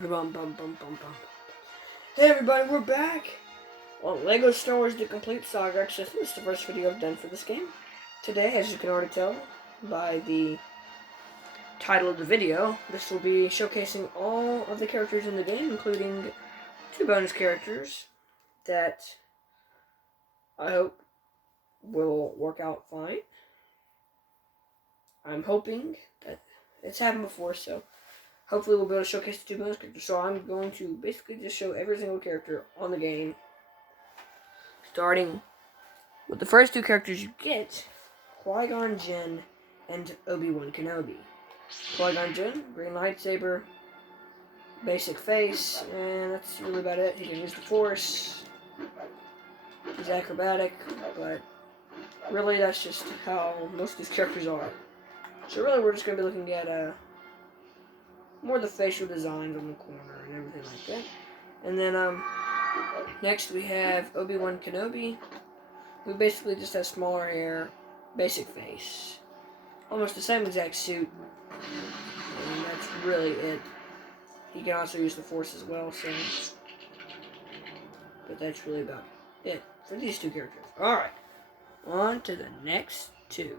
Bum, bum, bum, bum, bum. Hey everybody, we're back on LEGO Star Wars The Complete Saga. Actually, I think this is the first video I've done for this game. Today, as you can already tell by the title of the video, this will be showcasing all of the characters in the game, including 2 bonus characters that I hope will work out fine. I'm hoping that it's happened before, so hopefully we'll be able to showcase the 2 bonus characters. So I'm going to basically just show every single character on the game, starting with the first 2 characters you get, Qui-Gon Jinn and Obi-Wan Kenobi. Qui-Gon Jinn, green lightsaber, basic face, and that's really about it. He can use the Force. He's acrobatic, but really that's just how most of these characters are. So really we're just going to be looking at more the facial designs on the corner and everything like that. And then next we have Obi-Wan Kenobi, who basically just has smaller hair, basic face, almost the same exact suit, and that's really it. He can also use the Force as well, so, but that's really about it for these 2 characters. Alright, on to the next 2.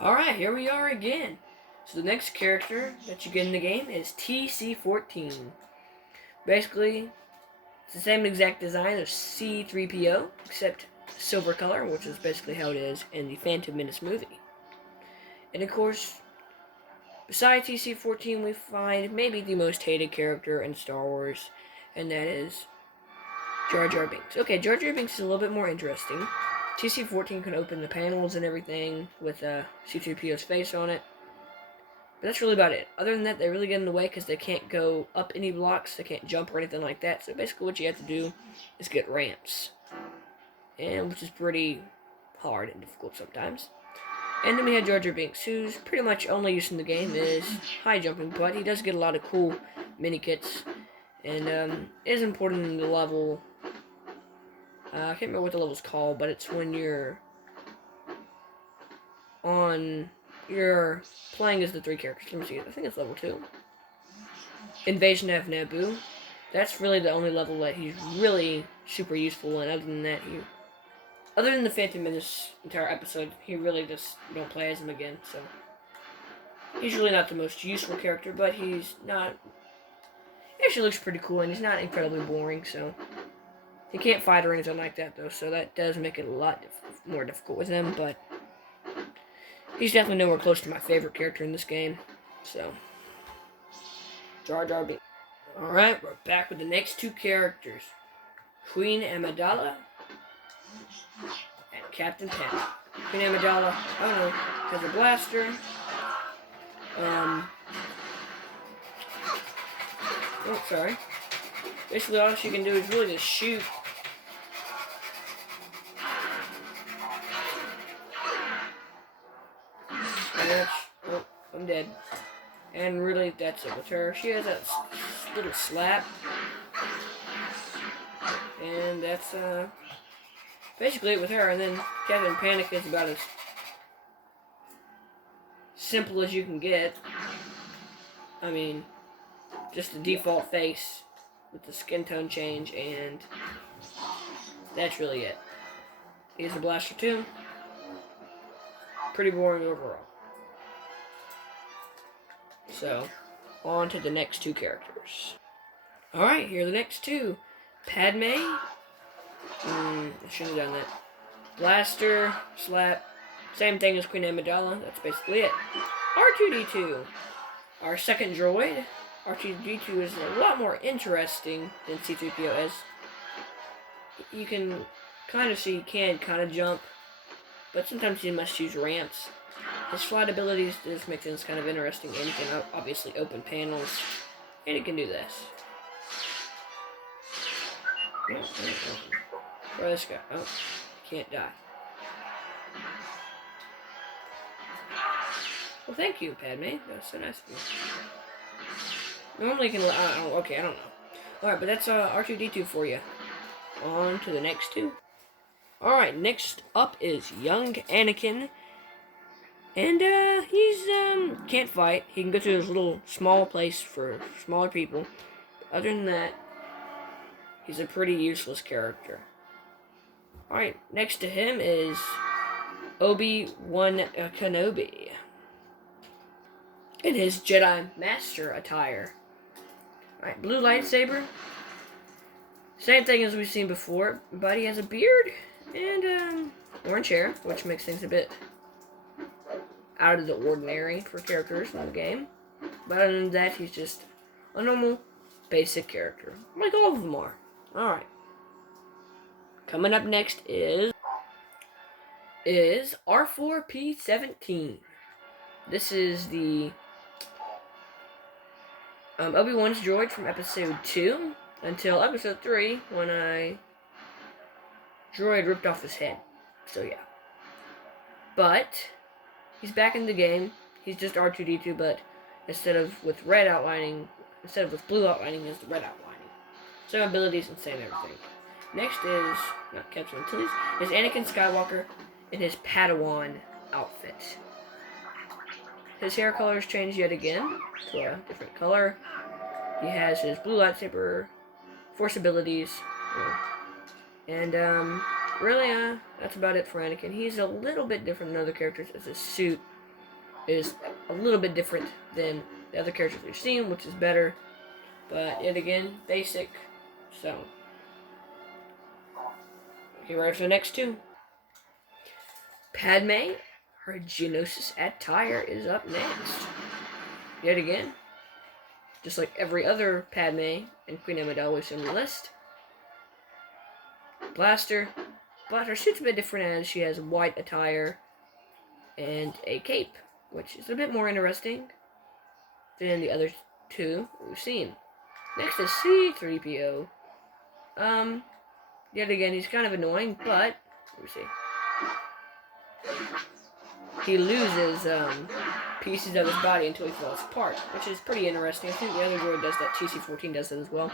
Alright, here we are again. So the next character that you get in the game is TC-14. Basically, it's the same exact design as C-3PO, except silver color, which is basically how it is in the Phantom Menace movie. And of course, besides TC-14, we find maybe the most hated character in Star Wars, and that is Jar Jar Binks. Okay, Jar Jar Binks is a little bit more interesting. TC-14 can open the panels and everything with C-3PO's face on it. But that's really about it. Other than that, they really get in the way because they can't go up any blocks, they can't jump or anything like that. So basically what you have to do is get ramps, and which is pretty hard and difficult sometimes. And then we have Jar Jar Binks, who's pretty much only use in the game is high jumping, but he does get a lot of cool mini kits, and it is important in the level. I can't remember what the level's called, but it's when you're playing as the 3 characters. Let me see. I think it's level 2. Invasion of Naboo. That's really the only level that he's really super useful in. Other than the Phantom Menace entire episode, he really just don't play as him again. So he's really not the most useful character, but he's not. He actually looks pretty cool, and he's not incredibly boring. So he can't fight or anything like that, though. So that does make it a lot more difficult with him. But he's definitely nowhere close to my favorite character in this game. So Jar Jar Binks. Alright, we're back with the next 2 characters. Queen Amidala and Captain Panic. Queen Amidala, I don't know, has a blaster. Oh, sorry. Basically all she can do is really just shoot. Oh, I'm dead. And really, that's it with her. She has that little slap. And that's basically it with her. And then Captain Panic is about as simple as you can get. I mean, just the default face with the skin tone change, and that's really it. He has a blaster too. Pretty boring overall. So, on to the next 2 characters. Alright, here are the next 2. Padme. I shouldn't have done that. Blaster, slap. Same thing as Queen Amidala. That's basically it. R2-D2. Our second droid. R2-D2 is a lot more interesting than C-3PO, as you can kind of see he can kind of jump, but sometimes he must use ramps. His flight abilities just make things kind of interesting, and he can obviously open panels, and he can do this. Where this guy? Oh, he can't die. Well, thank you, Padme. That was so nice of you. Normally you can... okay, I don't know. Alright, but that's R2-D2 for you. On to the next 2. Alright, next up is young Anakin And he's can't fight. He can go to this little small place for smaller people. Other than that, he's a pretty useless character. Alright, next to him is Obi-Wan Kenobi in his Jedi Master attire. Alright, blue lightsaber. Same thing as we've seen before, but he has a beard and orange hair, which makes things a bit out of the ordinary for characters in the game. But other than that, he's just a normal, basic character, like all of them are. Alright. Coming up next is R4P17. This is the Obi-Wan's droid from episode 2 until episode 3 when droid ripped off his head. So yeah. But he's back in the game. He's just R2-D2, but instead of with blue outlining, is the red outlining. Same abilities and same everything. Next is, not Captain Antilles, is Anakin Skywalker in his Padawan outfit. His hair color has changed yet again to a different color. He has his blue lightsaber, force abilities, and really, that's about it for Anakin. He's a little bit different than other characters, as his suit is a little bit different than the other characters we've seen, which is better, but yet again, basic. So, here are the next two. Padme, her Geonosis attire is up next. Yet again, just like every other Padme and Queen Amidala we've seen on the list. Blaster, but her suit's a bit different as she has white attire and a cape, which is a bit more interesting than the other two we've seen. Next is C-3PO. Yet again, he's kind of annoying, but let me see. He loses pieces of his body until he falls apart, which is pretty interesting. I think the other droid does that. TC-14 does it as well,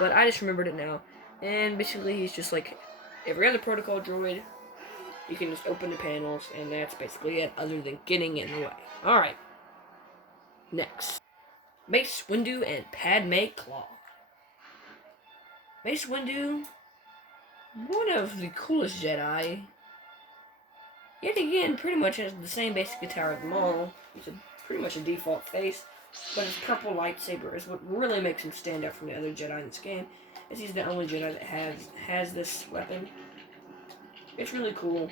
but I just remembered it now. And basically, he's just like every other protocol droid. You can just open the panels, and that's basically it, other than getting in the way. Alright. Next. Mace Windu and Padme Claw. Mace Windu, one of the coolest Jedi. Yet again, pretty much has the same basic attire as them all. He's pretty much a default face, but his purple lightsaber is what really makes him stand out from the other Jedi in this game, as he's the only Jedi that has this weapon. It's really cool.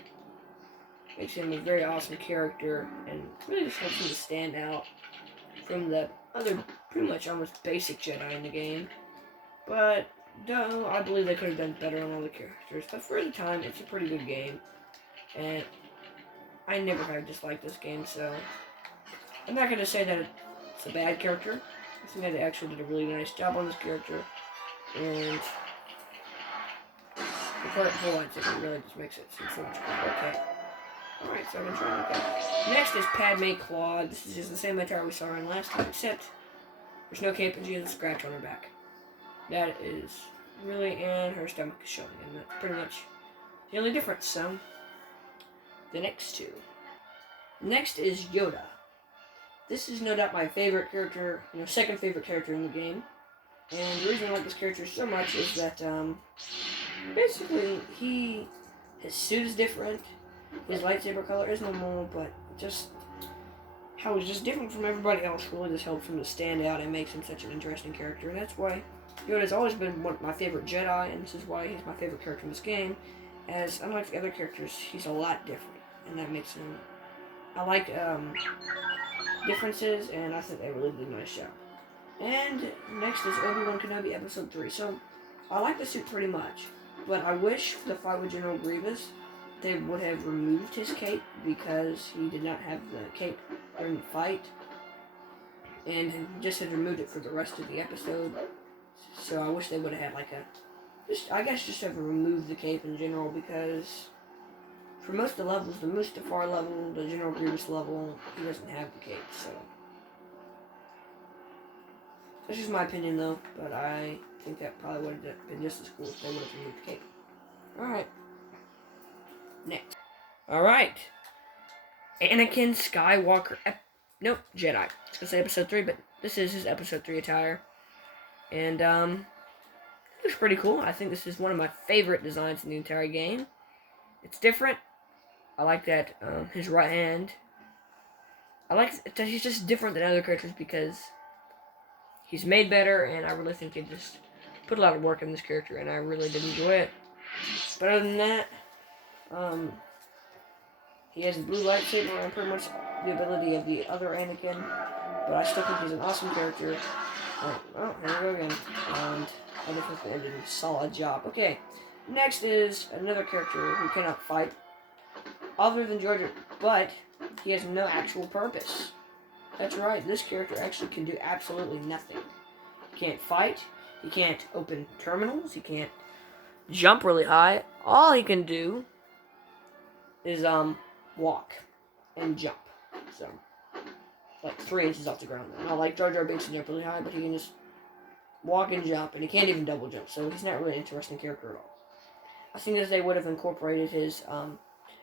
Makes him a very awesome character, and really just helps him to stand out from the other pretty much almost basic Jedi in the game. But no, I believe they could have done better on all the characters. But for the time, it's a pretty good game. And I never have disliked this game, so I'm not going to say that it's a bad character. I think that they actually did a really nice job on this character. And the whole lightsaber really just makes it seem so much better. Okay. Alright, so I'm going to try to go. Next is Padme Claw. This is just the same attire we saw in last time, except there's no cape and she has a scratch on her back. That is really, and her stomach is showing, and that's pretty much the only difference. So, the next two. Next is Yoda. This is no doubt my favorite character, second favorite character in the game. And the reason I like this character so much is that, basically, his suit is different, his lightsaber color is normal, but just how he's just different from everybody else really just helps him to stand out and makes him such an interesting character. And that's why Yoda's always been one of my favorite Jedi, and this is why he's my favorite character in this game. As unlike the other characters, he's a lot different, and that makes him. I like differences, and I think they really did a nice job. And next is Obi-Wan Kenobi Episode 3. So, I like the suit pretty much, but I wish for the fight with General Grievous, they would have removed his cape, because he did not have the cape during the fight, and just had removed it for the rest of the episode. So I wish they would have had just have removed the cape in general, because for most of the levels, the Mustafar level, the General Grievous level, he doesn't have the cape, so. That's just my opinion though, but I think that probably would have been just as cool if they would have removed the cape. Alright. Next. Alright. Anakin Skywalker. Nope, Jedi. I was gonna say episode 3, but this is his episode 3 attire. And, it looks pretty cool. I think this is one of my favorite designs in the entire game. It's different. I like that, his right hand. I like that he's just different than other characters because he's made better, and I really think they just put a lot of work in this character, and I really did enjoy it. But other than that, he has a blue lightsaber and pretty much the ability of the other Anakin, but I still think he's an awesome character. Oh, here we go again. And I definitely did a solid job. Okay, next is another character who cannot fight other than Georgia, but he has no actual purpose. That's right, this character actually can do absolutely nothing. He can't fight, he can't open terminals, he can't jump really high. All he can do is walk and jump. So, like 3 inches off the ground. Not like Jar Jar Binks can jump really high, but he can just walk and jump, and he can't even double jump. So he's not really an interesting character at all. I think that they would have incorporated his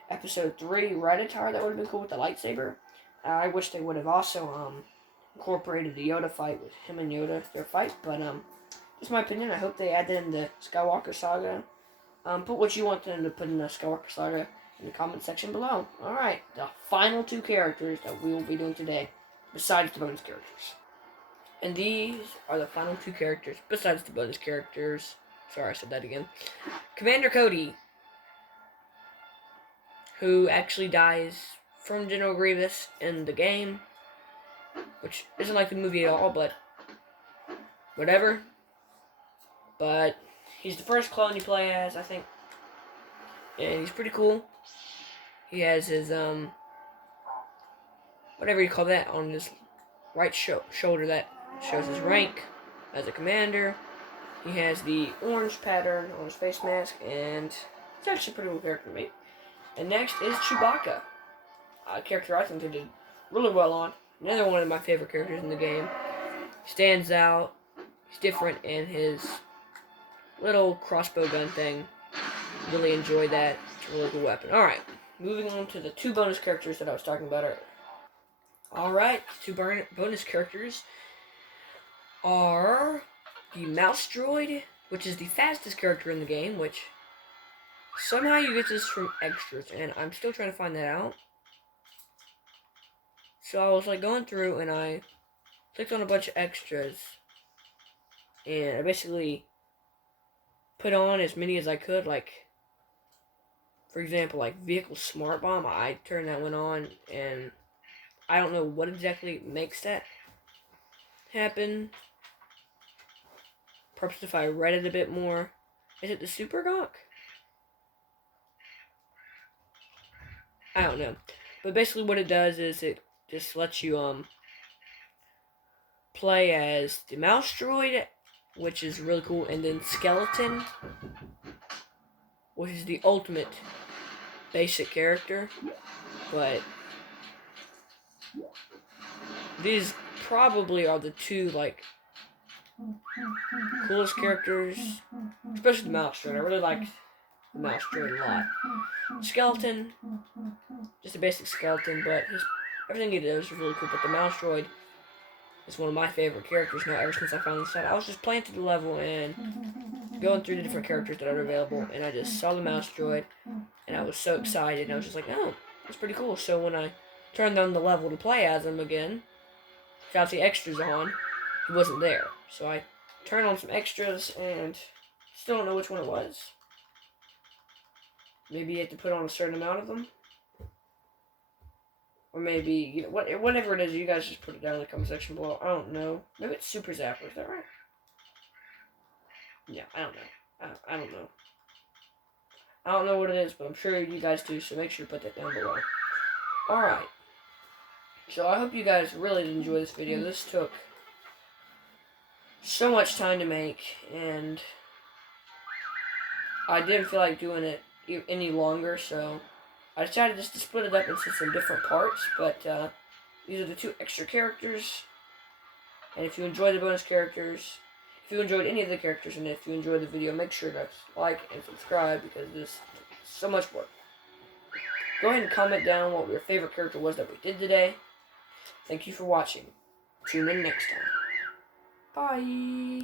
episode 3 red attire. That would have been cool with the lightsaber. I wish they would have also incorporated the Yoda fight with him and Yoda, their fight. But just my opinion. I hope they add that in the Skywalker Saga. Put what you want them to put in the Skywalker Saga in the comment section below. Alright, the final 2 characters that we will be doing today, besides the bonus characters. And these are the final 2 characters, besides the bonus characters. Sorry, I said that again. Commander Cody, who actually dies from General Grievous in the game, which isn't like the movie at all, but whatever. But he's the first clone you play as, I think. And he's pretty cool. He has his, whatever you call that, on his right shoulder that shows his rank as a commander. He has the orange pattern on his face mask, and it's actually a pretty cool character to me. And next is Chewbacca, a character I think they did really well on. Another one of my favorite characters in the game. He stands out. He's different in his little crossbow gun thing. Really enjoyed that. It's a really cool weapon. Alright, moving on to the 2 bonus characters that I was talking about earlier. Alright, 2 bonus characters are the Mouse Droid, which is the fastest character in the game, which somehow you get this from extras, and I'm still trying to find that out. So I was like going through, and I clicked on a bunch of extras, and I basically put on as many as I could, like, for example, like Vehicle Smart Bomb. I turned that one on, and I don't know what exactly makes that happen. Perhaps if I read it a bit more. Is it the Super Gawk? I don't know. But basically what it does is it just lets you play as the Mouse Droid, which is really cool, and then Skeleton, which is the ultimate basic character. But these probably are the 2 like coolest characters, especially the Mouse Droid. I really like the Mouse Droid a lot. Skeleton, just a basic skeleton, but everything he does is really cool. But the Mouse Droid is one of my favorite characters now ever since I found this out. I was just playing through the level and going through the different characters that are available, and I just saw the Mouse Droid, and I was so excited, and I was just like, oh, that's pretty cool. So when I turned on the level to play as him again, got the extras on, he wasn't there. So I turned on some extras, and still don't know which one it was. Maybe you have to put on a certain amount of them. Or maybe, you know, whatever it is, you guys just put it down in the comment section below. I don't know. Maybe it's Super Zapper, is that right? Yeah, I don't know. I don't know. I don't know what it is, but I'm sure you guys do, so make sure to put that down below. Alright. So I hope you guys really did enjoy this video. This took so much time to make, and I didn't feel like doing it any longer, so I decided just to split it up into some different parts. But these are the 2 extra characters, and if you enjoy the bonus characters, if you enjoyed any of the characters, and if you enjoyed the video, make sure to like and subscribe, because this is so much work. Go ahead and comment down what your favorite character was that we did today. Thank you for watching. Tune in next time. Bye.